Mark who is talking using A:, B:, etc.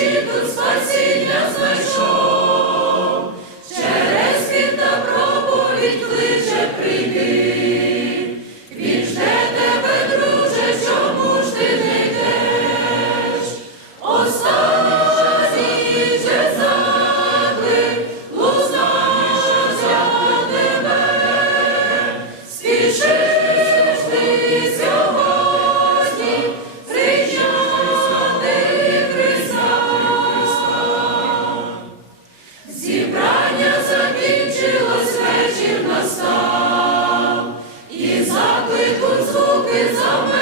A: душі тут спасіння знайшов, через світ та проповідь кличе прийди. Він жде тебе, друже, чому ж ти не йдеш? Останній же заклик лузнався тебе, спішиш ти mit uns so gesammelt.